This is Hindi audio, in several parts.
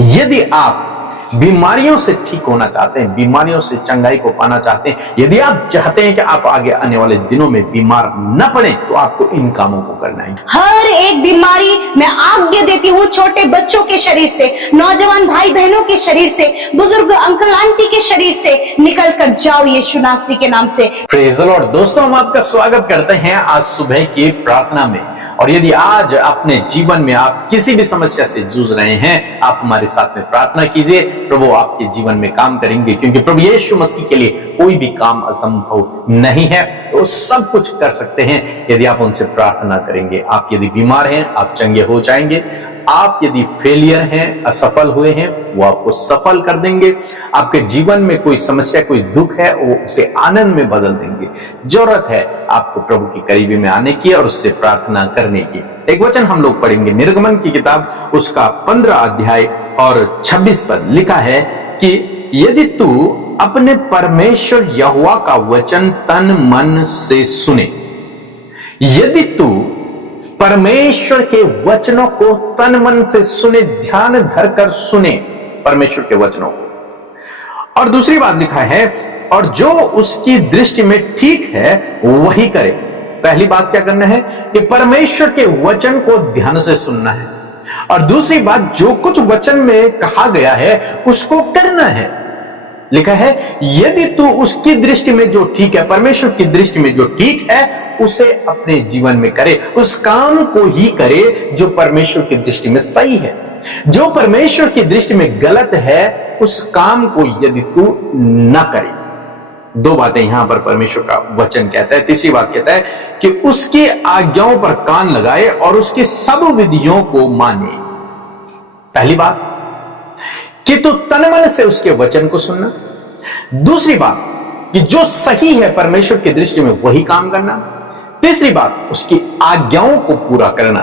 यदि आप बीमारियों से ठीक होना चाहते हैं, बीमारियों से चंगाई को पाना चाहते हैं, यदि आप चाहते हैं कि आप आगे आने वाले दिनों में बीमार न पड़े, तो आपको इन कामों को करना है। हर एक बीमारी मैं आज्ञा देती हूँ, छोटे बच्चों के शरीर से, नौजवान भाई बहनों के शरीर से, बुजुर्ग अंकल आंटी के शरीर से निकल कर जाओ यीशु नासरी के नाम से। Praise the Lord. दोस्तों, हम आपका स्वागत करते हैं आज सुबह की प्रार्थना में। और यदि आज अपने जीवन में आप किसी भी समस्या से जूझ रहे हैं, आप हमारे साथ में प्रार्थना कीजिए। प्रभु आपके जीवन में काम करेंगे, क्योंकि प्रभु यीशु मसीह के लिए कोई भी काम असंभव नहीं है। वो सब कुछ कर सकते हैं यदि आप उनसे प्रार्थना करेंगे। आप यदि बीमार हैं, आप चंगे हो जाएंगे। आप यदि फेलियर हैं, असफल हुए हैं, वो आपको सफल कर देंगे। आपके जीवन में कोई समस्या, कोई दुख है, वो उसे आनंद में बदल देंगे। जरूरत है आपको प्रभु की करीबी में आने की और उससे प्रार्थना करने की। एक वचन हम लोग पढ़ेंगे, निर्गमन की किताब उसका 15 अध्याय और 26 पद। लिखा है कि यदि तू अपने परमेश्वर यहोवा का वचन तन मन से सुने, यदि तू परमेश्वर के वचनों को तन मन से सुने, ध्यान धरकर सुने परमेश्वर के वचनों को। और दूसरी बात लिखा है, और जो उसकी दृष्टि में ठीक है वही करे। पहली बात क्या करना है कि परमेश्वर के वचन को ध्यान से सुनना है, और दूसरी बात जो कुछ वचन में कहा गया है उसको करना है। लिखा है यदि तू उसकी दृष्टि में जो ठीक है, परमेश्वर की दृष्टि में जो ठीक है, उसे अपने जीवन में करे, उस काम को ही करे जो परमेश्वर की दृष्टि में सही है। जो परमेश्वर की दृष्टि में गलत है, उस काम को यदि तू न करे। दो बातें यहां पर परमेश्वर का वचन कहता है। तीसरी बात कहता है कि उसकी आज्ञाओं पर कान लगाए और उसकी सब विधियों को माने। पहली बात कि तू तन मन से उसके वचन को सुनना। दूसरी बात कि जो सही है परमेश्वर की दृष्टि में वही काम करना। तीसरी बात उसकी आज्ञाओं को पूरा करना।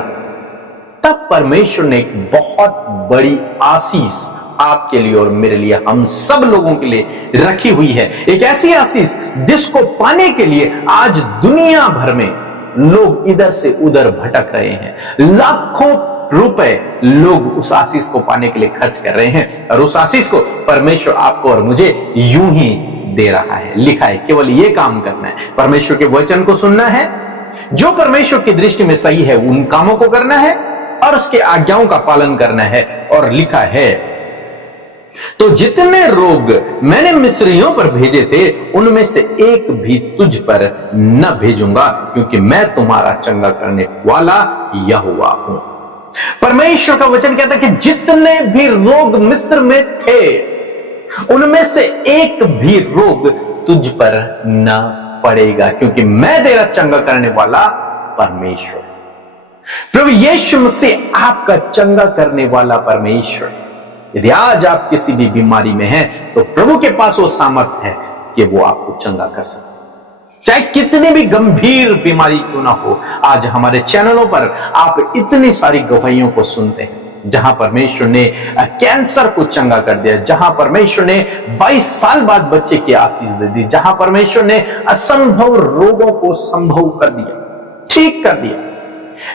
तब परमेश्वर ने एक बहुत बड़ी आशीष आपके लिए और मेरे लिए, हम सब लोगों के लिए रखी हुई है। एक ऐसी आशीष जिसको पाने के लिए आज दुनिया भर में लोग इधर से उधर भटक रहे हैं। लाखों रुपए लोग उस आशीष को पाने के लिए खर्च कर रहे हैं, और उस आशीष को परमेश्वर आपको और मुझे यूं ही दे रहा है। लिखा है केवल ये काम करना है, परमेश्वर के वचन को सुनना है, जो परमेश्वर की दृष्टि में सही है उन कामों को करना है, और उसके आज्ञाओं का पालन करना है। और लिखा है तो जितने रोग मैंने मिस्रियों पर भेजे थे, उनमें से एक भी तुझ पर न भेजूंगा, क्योंकि मैं तुम्हारा चंगा करने वाला यहोवा हूं। परमेश्वर का वचन कहता है कि जितने भी रोग मिस्र में थे, उनमें से एक भी रोग तुझ पर न पड़ेगा, क्योंकि मैं तेरा चंगा करने वाला परमेश्वर। प्रभु यीशु मसीह आपका चंगा करने वाला परमेश्वर। यदि आज आप किसी भी बीमारी में हैं, तो प्रभु के पास वो सामर्थ्य है कि वो आपको चंगा कर सकते, चाहे कितनी भी गंभीर बीमारी क्यों ना हो। आज हमारे चैनलों पर आप इतनी सारी गवाहियों को सुनते हैं, जहां परमेश्वर ने कैंसर को चंगा कर दिया, जहां परमेश्वर ने 22 साल बाद बच्चे की आशीष दे दी, जहां परमेश्वर ने असंभव रोगों को संभव कर दिया, ठीक कर दिया।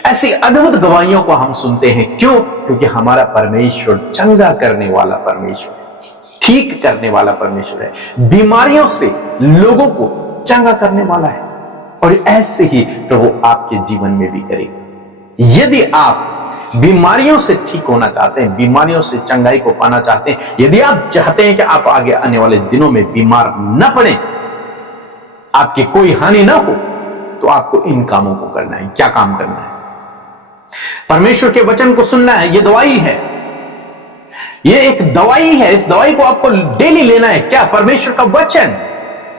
ऐसी अद्भुत गवाहियों को हम सुनते हैं। क्यों? क्योंकि हमारा परमेश्वर चंगा करने वाला परमेश्वर है, ठीक करने वाला परमेश्वर है, बीमारियों से लोगों को चंगा करने वाला है। और ऐसे ही प्रभु आपके जीवन में भी करेगा। यदि आप बीमारियों से ठीक होना चाहते हैं, बीमारियों से चंगाई को पाना चाहते हैं, यदि आप चाहते हैं कि आप आगे आने वाले दिनों में बीमार न पड़े, आपकी कोई हानि ना हो, तो आपको इन कामों को करना है। क्या काम करना है? परमेश्वर के वचन को सुनना है। ये दवाई है, ये एक दवाई है। इस दवाई को आपको डेली लेना है। क्या? परमेश्वर का वचन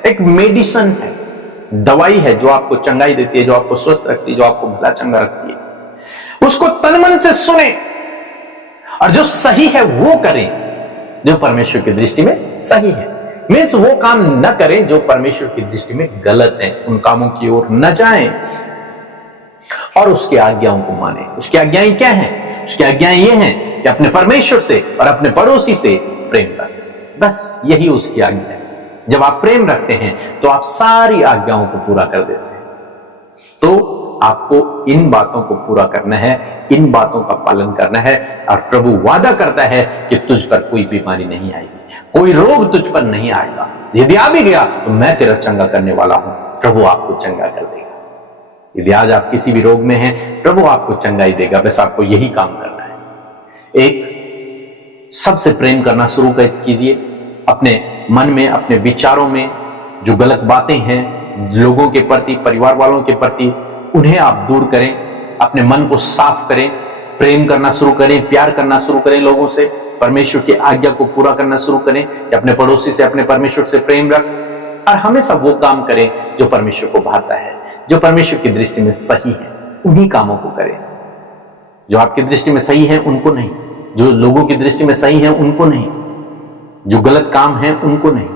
एक मेडिसिन है, दवाई है जो आपको चंगाई देती है, जो आपको स्वस्थ रखती है, जो आपको भला चंगा रखती है। उसको तन मन से सुने, और जो सही है वो करें, जो परमेश्वर की दृष्टि में सही है। मीन्स वो काम न करें जो परमेश्वर की दृष्टि में गलत है, उन कामों की ओर न जाएं, और उसकी आज्ञाओं को माने। उसकी आज्ञाएं क्या हैं? उसकी आज्ञाएं ये हैं कि अपने परमेश्वर से और अपने पड़ोसी से प्रेम रखें। बस यही उसकी आज्ञा है। जब आप प्रेम रखते हैं तो आप सारी आज्ञाओं को पूरा कर देते हैं। तो आपको इन बातों को पूरा करना है, इन बातों का पालन करना है। और प्रभु वादा करता है कि तुझ पर कोई बीमारी नहीं आएगी, कोई रोग तुझ पर नहीं आएगा। यदि आ भी गया तो मैं तेरा चंगा करने वाला हूं। प्रभु आपको चंगा कर देगा। यदि आज आप किसी भी रोग में हैं, प्रभु आपको चंगाई देगा। बस आपको यही काम करना है। एक, सबसे प्रेम करना शुरू कीजिए। अपने मन में, अपने विचारों में जो गलत बातें हैं लोगों के प्रति, परिवार वालों के प्रति, उन्हें आप दूर करें। अपने मन को साफ करें, प्रेम करना शुरू करें, प्यार करना शुरू करें लोगों से। परमेश्वर की आज्ञा को पूरा करना शुरू करें कि अपने पड़ोसी से, अपने परमेश्वर से प्रेम रख, और हमेशा वो काम करें जो परमेश्वर को भाता है, जो परमेश्वर की दृष्टि में सही है। उन्हीं कामों को करें जो आपकी दृष्टि में सही है, उनको नहीं। जो लोगों की दृष्टि में सही है उनको नहीं, जो गलत काम है उनको नहीं,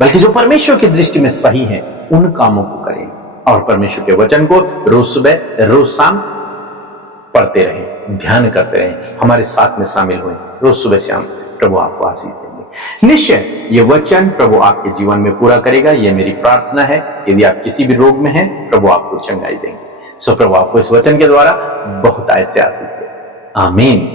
बल्कि जो परमेश्वर की दृष्टि में सही है उन कामों को करें। और परमेश्वर के वचन को रोज सुबह रोज शाम पढ़ते रहें, ध्यान करते रहें, हमारे साथ में शामिल हुए रोज सुबह शाम। प्रभु आपको आशीष देंगे। निश्चय ये वचन प्रभु आपके जीवन में पूरा करेगा, यह मेरी प्रार्थना है। यदि आप किसी भी रोग में हैं, प्रभु आपको चंगाई देंगे। सो प्रभु आपको इस वचन के द्वारा बहुत आयत से आशीष दे। आमीन।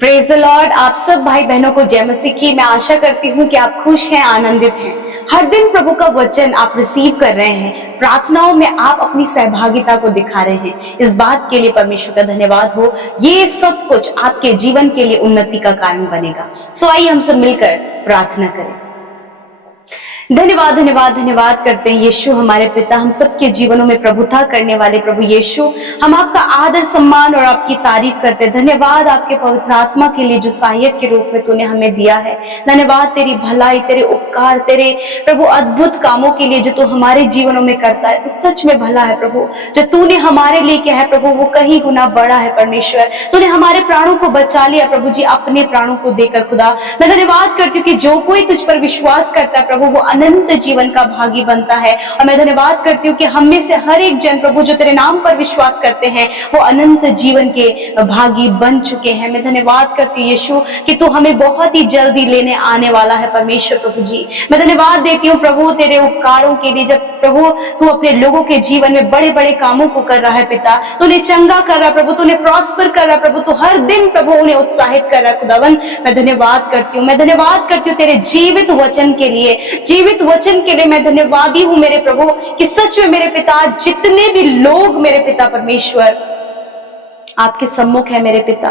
Praise the Lord. आप सब भाई बहनों को जय मसीह की। मैं आशा करती हूँ कि आप खुश हैं, आनंदित हैं। हर दिन प्रभु का वचन आप रिसीव कर रहे हैं, प्रार्थनाओं में आप अपनी सहभागिता को दिखा रहे हैं। इस बात के लिए परमेश्वर का धन्यवाद हो। ये सब कुछ आपके जीवन के लिए उन्नति का कारण बनेगा। सो आइए हम सब मिलकर प्रार्थना करें। धन्यवाद धन्यवाद धन्यवाद करते हैं यीशु हमारे पिता, हम सबके जीवनों में प्रभुता करने वाले प्रभु यीशु, हम आपका आदर सम्मान और आपकी तारीफ करते हैं। धन्यवाद आपके पवित्र आत्मा के लिए जो सहायक के रूप में तूने हमें दिया है। धन्यवाद तेरी भलाई, तेरे उपकार, तेरे प्रभु अद्भुत कामों के लिए जो तू हमारे जीवनों में करता है। तो सच में भला है प्रभु, जो तूने हमारे लिए किया है प्रभु वो कहीं गुना बड़ा है। परमेश्वर तूने हमारे प्राणों को बचा लिया प्रभु जी, अपने प्राणों को देकर। खुदा मैं धन्यवाद करती हूँ कि जो कोई तुझ पर विश्वास करता है प्रभु वो अनंत जीवन का भागी बनता है। और मैं धन्यवाद करती हूँ कि हम में से हर एक जन प्रभु जो तेरे नाम पर विश्वास करते हैं वो अनंत जीवन के भागी बन चुके हैं। मैं धन्यवाद करती हूँ यीशु कि तू हमें बहुत ही जल्दी लेने आने वाला है। परमेश्वर प्रभु जी मैं धन्यवाद देती हूँ प्रभु तेरे उपकारों के लिए। जब प्रभु तू अपने लोगों के जीवन में बड़े बड़े कामों को कर रहा है पिता, तूने चंगा कर रहा है प्रभु, तूने प्रॉस्पर कर रहा है प्रभु, तू हर दिन प्रभु उन्हें उत्साहित कर रहा है। खुदावन मैं धन्यवाद करती हूँ, मैं धन्यवाद करती हूँ तेरे जीवित वचन के लिए। जीवित वचन के लिए मैं धन्यवादी हूं मेरे प्रभु कि सच में मेरे पिता जितने भी लोग मेरे पिता परमेश्वर आपके सम्मुख है मेरे पिता,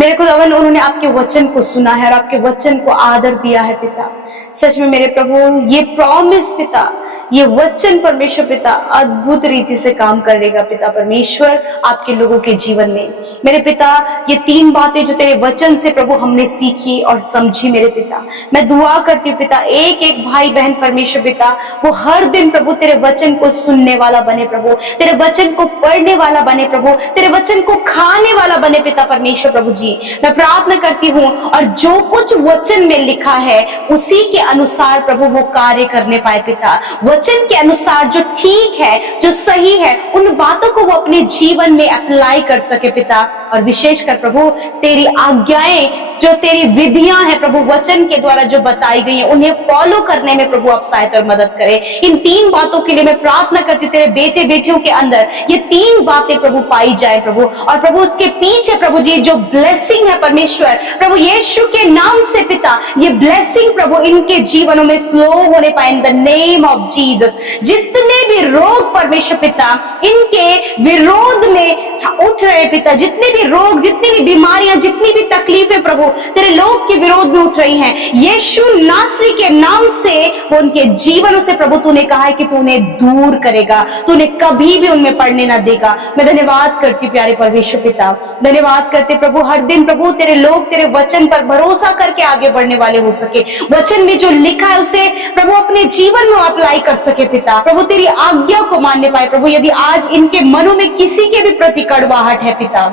मेरे खुदावन उन्होंने आपके वचन को सुना है और आपके वचन को आदर दिया है पिता। सच में मेरे प्रभु ये प्रॉमिस पिता, ये वचन परमेश्वर पिता अद्भुत रीति से काम करेगा पिता परमेश्वर आपके लोगों के जीवन में। मेरे पिता ये तीन बातें जो तेरे वचन से प्रभु हमने सीखी और समझी मेरे पिता, मैं दुआ करती हूँ पिता एक एक भाई बहन परमेश्वर पिता वो हर दिन प्रभु तेरे वचन को सुनने वाला बने प्रभु, तेरे वचन को पढ़ने वाला बने प्रभु, तेरे वचन को खाने वाला बने पिता परमेश्वर प्रभु जी। मैं प्रार्थना करती हूँ और जो कुछ वचन में लिखा है उसी के अनुसार प्रभु वो कार्य करने पाए पिता। वचन के अनुसार जो ठीक है, जो सही है, उन बातों को वो अपने जीवन में अप्लाई कर सके पिता। और विशेषकर प्रभु तेरी आज्ञाएं जो तेरी विधियां हैं प्रभु वचन के द्वारा जो बताई गई हैं उन्हें फॉलो करने में प्रभु आप सहायता और मदद करें। इन तीन बातों के लिए मैं प्रार्थना करती हूँ तेरे बेटे बेटियों के अंदर ये तीन बातें प्रभु पाई जाए प्रभु। और प्रभु उसके पीछे प्रभु जी जो ब्लेसिंग है परमेश्वर प्रभु यीशु के नाम से पिता, ये ब्लेसिंग प्रभु इनके जीवनों में फ्लो होने पाए in the name of Jesus. जितने भी रोग परमेश्वर पिता इनके विरोध में उठ रहे पिता, जितने भी रोग, जितनी भी बीमारियां, जितनी भी तकलीफें प्रभु तेरे लोग के विरोध में उठ रही हैं, यीशु नासरी के नाम से वो उनके जीवनों से प्रभु तूने कहा है कि तू उन्हें दूर करेगा, तूने कभी भी उनमें पड़ने ना देगा। मैं धन्यवाद करती प्यारे परमेश्वर पिता, धन्यवाद करते प्रभु हर दिन प्रभु तेरे लोग तेरे वचन पर भरोसा करके आगे बढ़ने वाले हो सके। वचन में जो लिखा है उसे प्रभु अपने जीवन में अप्लाई कर सके पिता, प्रभु तेरी आज्ञा को मानने पाए प्रभु। यदि आज इनके मनों में किसी के भी प्रति कड़वाहट है पिता,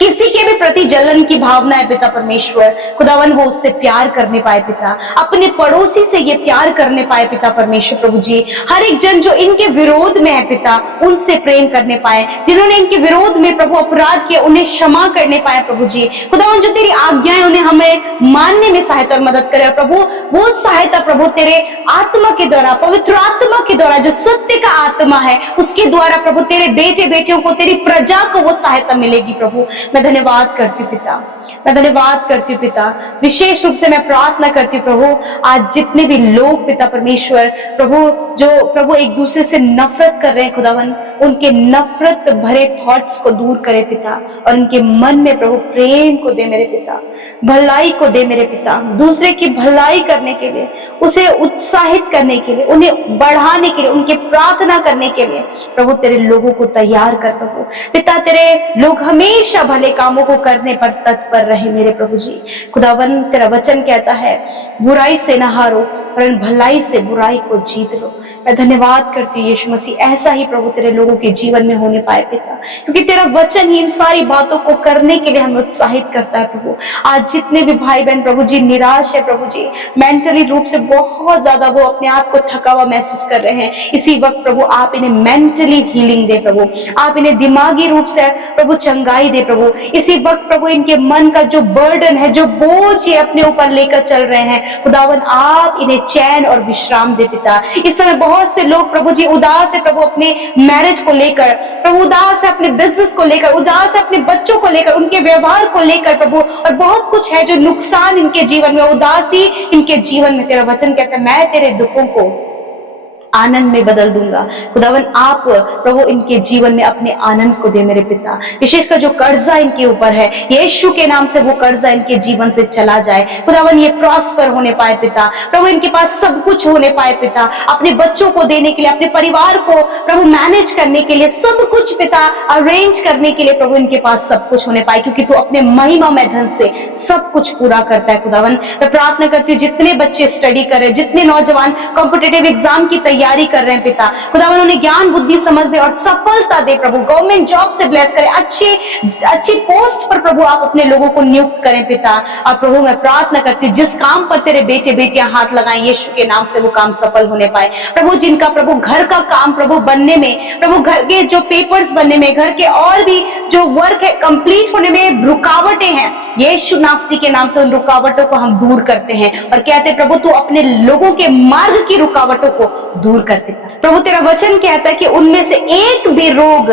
किसी के भी प्रति जलन की भावना है पिता परमेश्वर, खुदावन वो उससे प्यार करने पाए पिता, अपने पड़ोसी से ये प्यार करने पाए पिता परमेश्वर प्रभु जी। हर एक जन जो इनके विरोध में है पिता उनसे प्रेम करने पाए, जिन्होंने इनके विरोध में प्रभु अपराध किया उन्हें क्षमा करने पाए प्रभु जी। खुदावन जो तेरी आज्ञाएं उन्हें हमें मानने में सहायता और मदद करे प्रभु, वो सहायता प्रभु तेरे आत्मा के द्वारा, पवित्र आत्मा के द्वारा, जो सत्य का आत्मा है, उसके द्वारा प्रभु तेरे बेटे बेटियों को, तेरी प्रजा को वो सहायता मिलेगी। प्रभु मैं धन्यवाद करती हूँ पिता, मैं धन्यवाद करती हूँ पिता। विशेष रूप से मैं प्रार्थना करती हूँ प्रभु, आज जितने भी लोग पिता परमेश्वर प्रभु, जो प्रभु एक दूसरे से नफरत कर रहे हैं खुदावन, उनके नफरत भरे थॉट्स को दूर करे पिता, और उनके मन में प्रभु प्रेम को दे मेरे पिता, भलाई को दे मेरे पिता, दूसरे की भलाई करने के लिए, उसे उत्साहित करने के लिए, उन्हें बढ़ाने के लिए, उनके प्रार्थना करने के लिए प्रभु तेरे लोगों को तैयार कर प्रभु पिता। तेरे लोग हमेशा भले कामों को करने पर तत्पर रहे मेरे प्रभु जी। खुदावन तेरा वचन कहता है, बुराई से न हारो पर भलाई से बुराई को जीत लो। मैं धन्यवाद करती हूँ यीशु मसीह, ऐसा ही प्रभु तेरे लोगों के जीवन में होने पाए पिता, क्योंकि तेरा वचन ही इन सारी बातों को करने के लिए हमें उत्साहित करता है प्रभु। आज जितने भी भाई बहन प्रभु जी निराश है प्रभु जी, मेंटली रूप से बहुत ज्यादा वो अपने आप को थका हुआ महसूस कर रहे हैं, इसी वक्त प्रभु आप इन्हें मेंटली हीलिंग दे प्रभु, आप इन्हें दिमागी रूप से प्रभु चंगाई दे प्रभु। इसी वक्त प्रभु इनके मन का जो बर्डन है, जो बोझ ये अपने ऊपर लेकर चल रहे हैं, खुदावन आप इन्हें चैन और विश्राम दे पिता। इस समय बहुत से लोग प्रभु जी उदास है प्रभु, अपने मैरिज को लेकर प्रभु, उदास है अपने बिजनेस को लेकर, उदास है अपने बच्चों को लेकर, उनके व्यवहार को लेकर प्रभु, और बहुत कुछ है जो नुकसान इनके जीवन में, उदासी इनके जीवन में। तेरा वचन कहता है मैं तेरे दुखों को आनंद में बदल दूंगा। खुदावन आप प्रभु इनके जीवन में अपने आनंद को दे मेरे पिता। विशेषकर जो कर्जा इनके ऊपर है, यीशु के नाम से वो कर्जा इनके जीवन से चला जाए। खुदावन ये प्रॉस्पर होने पाए पिता, प्रभु इनके पास सब कुछ होने पाए पिता, अपने बच्चों को देने के लिए, अपने परिवार को प्रभु मैनेज करने के लिए, सब कुछ पिता अरेंज करने के लिए प्रभु इनके पास सब कुछ होने पाए, क्योंकि तू अपने महिमा में धन से सब कुछ पूरा करता है। खुदावन मैं प्रार्थना करती हूँ जितने बच्चे स्टडी कर रहे हैं, जितने नौजवान कॉम्पिटिटिव एग्जाम की तैयारी कर रहे हैं पिता, खुदावन उन्हें ज्ञान बुद्धि समझ दे और सफलता दे प्रभु, गवर्नमेंट जॉब से ब्लेस करे, अच्छी पोस्ट पर प्रभु आप अपने लोगों को नियुक्त करें पिता। और प्रभु मैं प्रार्थना करती हूँ जिस काम पर तेरे बेटे बेटियां हाथ लगाएं, यीशु के नाम से वो काम सफल होने पाए प्रभु। जिनका प्रभु घर का काम प्रभु बनने में, प्रभु घर के जो पेपर्स बनने में, घर के और भी जो वर्क है कंप्लीट होने में रुकावटें हैं, यीशु नासरी के नाम से उन रुकावटों को हम दूर करते हैं और कहते प्रभु तू अपने लोगों के मार्ग की रुकावटों को दूर कर पिता। प्रभु तेरा वचन कहता है कि उनमें से एक भी रोग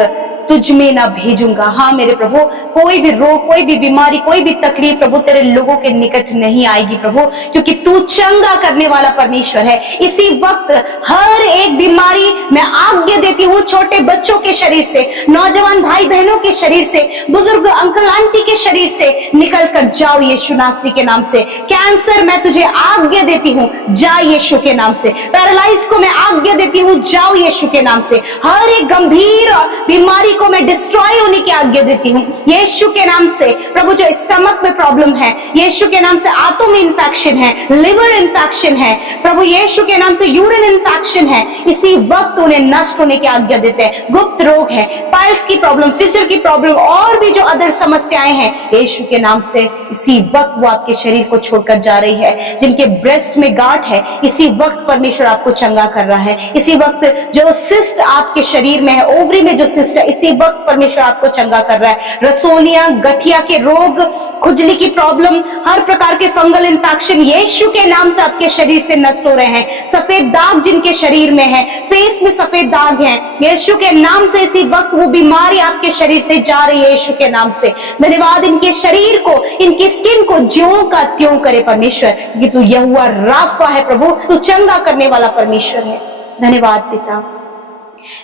तुझ में ना भेजूंगा। हाँ मेरे प्रभु, कोई भी रोग, कोई भी बीमारी, कोई भी तकलीफ प्रभु तेरे लोगों के निकट नहीं आएगी प्रभु, क्योंकि तू चंगा करने वाला परमेश्वर है। इसी वक्त हर एक बीमारी मैं आज्ञा देती हूँ, छोटे बच्चों के शरीर से, नौजवान भाई बहनों के शरीर से, बुजुर्ग अंकल आंटी के शरीर से निकल कर जाओ यीशु नासरी के नाम से। कैंसर मैं तुझे आज्ञा देती हूँ, जा यीशु के नाम से। पैरालाइज को मैं आज्ञा देती हूँ, जाओ यीशु के नाम से। हर एक गंभीर बीमारी को मैं डिस्ट्रॉय होने की आज्ञा देती हूँ यीशु के नाम से। प्रभु जो स्टमक में प्रॉब्लम है, यीशु के नाम से आंतों में इंफेक्शन है, लिवर इंफेक्शन है, प्रभु यीशु के नाम से यूरिन इंफेक्शन है, इसी वक्त उन्हें नष्ट होने की आज्ञा देते हैं। गुप्त रोग है, पाइल्स की प्रॉब्लम, फिशर की प्रॉब्लम और भी जो अदर समस्याएं हैं, यीशु के नाम से इसी वक्त वो आपके शरीर को छोड़कर जा रही है। जिनके ब्रेस्ट में गांठ है, इसी वक्त परमेश्वर आपको चंगा कर रहा है। इसी वक्त जो सिस्ट आपके शरीर में है, ओवरी में जो सिस्ट है, इसी वक्त परमेश्वर आपको चंगा कर रहा है। रसोलियां, गठिया के रोग, खुजली की प्रॉब्लम, हर प्रकार के फंगल इन्फेक्शन यीशु के नाम से आपके शरीर से नष्ट हो रहे हैं। सफेद दाग जिनके शरीर में है, फेस में सफेद दाग है, यीशु के नाम से इसी वक्त वो बीमारी आपके शरीर से जा रही है यीशु के नाम से। धन्यवाद, इनके शरीर को, इनकी स्किन को ज्यों का त्यों करे परमेश्वर, कि तू यहोवा राफा है प्रभु, तू चंगा करने वाला परमेश्वर है। धन्यवाद पिता।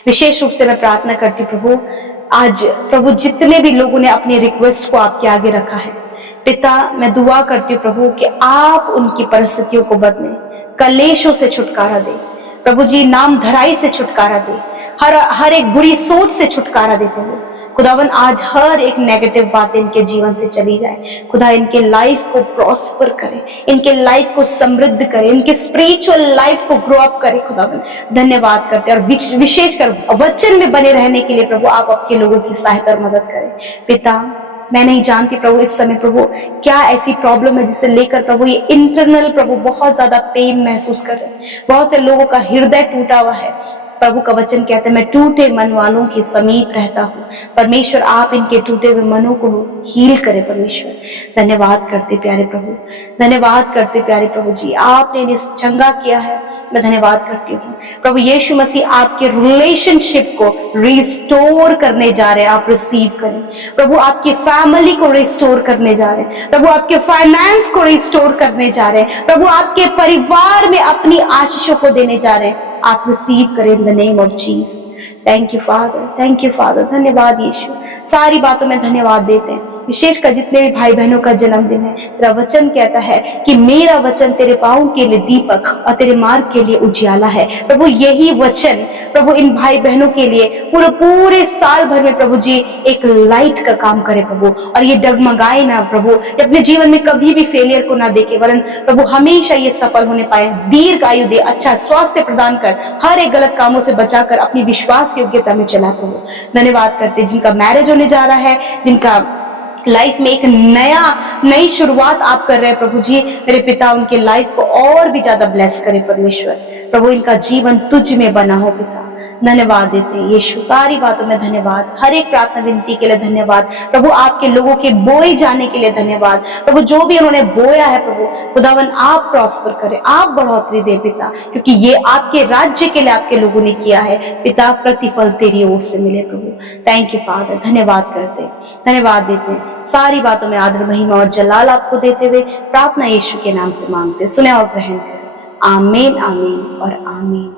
विशेष रूप से मैं प्रार्थना करती प्रभु, आज प्रभु जितने भी लोगों ने अपनी रिक्वेस्ट को आपके आगे रखा है पिता, मैं दुआ करती हूँ प्रभु कि आप उनकी परिस्थितियों को बदलें, कलेशों से छुटकारा दे प्रभु जी, नाम धराई से छुटकारा दे, हर एक बुरी सोच से छुटकारा दे प्रभु। खुदावन आज हर एक नेगेटिव बात इनके जीवन से चली जाए। खुदा इनके लाइफ को प्रॉस्पर करे, इनके लाइफ को समृद्ध करे, इनके स्पिरिचुअल लाइफ को ग्रो अप करे। खुदावन धन्यवाद करते हैं, और विशेषकर वचन में बने रहने के लिए प्रभु आप आपके लोगों की सहायता और मदद करें पिता। मैं नहीं जानती प्रभु इस समय प्रभु क्या ऐसी प्रॉब्लम है जिसे लेकर प्रभु ये इंटरनल प्रभु बहुत ज्यादा पेन महसूस कर रहे हैं। बहुत से लोगों का हृदय टूटा हुआ है प्रभु का वचन कहता है मैं टूटे मन वालों के समीप रहता हूँ। परमेश्वर आप इनके टूटे हुए मनों को हील करे परमेश्वर। धन्यवाद करते प्यारे प्रभु, धन्यवाद करते प्यारे प्रभु जी, आपने इन्हें चंगा किया है, मैं धन्यवाद करती हूँ। प्रभु यीशु मसीह आपके रिलेशनशिप को रिस्टोर करने जा रहे हैं, आप रिसीव करें। प्रभु आपकी फैमिली को रिस्टोर करने जा रहे हैं, प्रभु आपके फाइनेंस को रिस्टोर करने जा रहे हैं, प्रभु आपके परिवार में अपनी आशीषों को देने जा रहे हैं, आप रिसीव करें in the name of Jesus. Thank you father, thank you father, धन्यवाद यीशु। सारी बातों में धन्यवाद देते हैं, विशेषकर जितने भी भाई बहनों का जन्मदिन है। तेरा वचन कहता है कि मेरा वचन तेरे पाँव के लिए दीपक और तेरे मार्ग के लिए उजियाला है। प्रभु यही वचन प्रभु इन भाई बहनों के लिए पूरे साल भर में प्रभु जी एक लाइट का काम करे प्रभु, और ये डगमगाए ना प्रभु, ये अपने जीवन में कभी भी फेलियर को ना देखे, वरन प्रभु हमेशा ये सफल होने पाए। दीर्घ आयु दे, अच्छा स्वास्थ्य प्रदान कर, हर एक गलत कामों से बचाकर अपनी विश्वास योग्यता में चला प्रभु। धन्यवाद करते जिनका मैरिज होने जा रहा है, जिनका लाइफ में एक नई शुरुआत आप कर रहे हैं प्रभु जी, मेरे पिता उनके लाइफ को और भी ज्यादा ब्लेस करे परमेश्वर। प्रभु इनका जीवन तुझ में बना हो पिता, धन्यवाद देते हैं यीशु। सारी बातों में धन्यवाद, हर एक प्रार्थना विनती के लिए धन्यवाद प्रभु, आपके लोगों के बोए जाने के लिए धन्यवाद प्रभु। जो भी उन्होंने बोया है प्रभु खुदावन आप प्रॉस्पर करें, आप बढ़ोतरी दे पिता, क्योंकि ये आपके राज्य के लिए आपके लोगों ने किया है पिता, प्रतिफल तेरी ओर से मिले प्रभु। थैंक यू फादर, धन्यवाद करते, धन्यवाद देते हैं। सारी बातों में आदर महिमा और जलाल आपको देते हुए प्रार्थना यीशु के नाम से मांगते, सुने और ग्रहण करें। आमीन, आमीन और आमीन।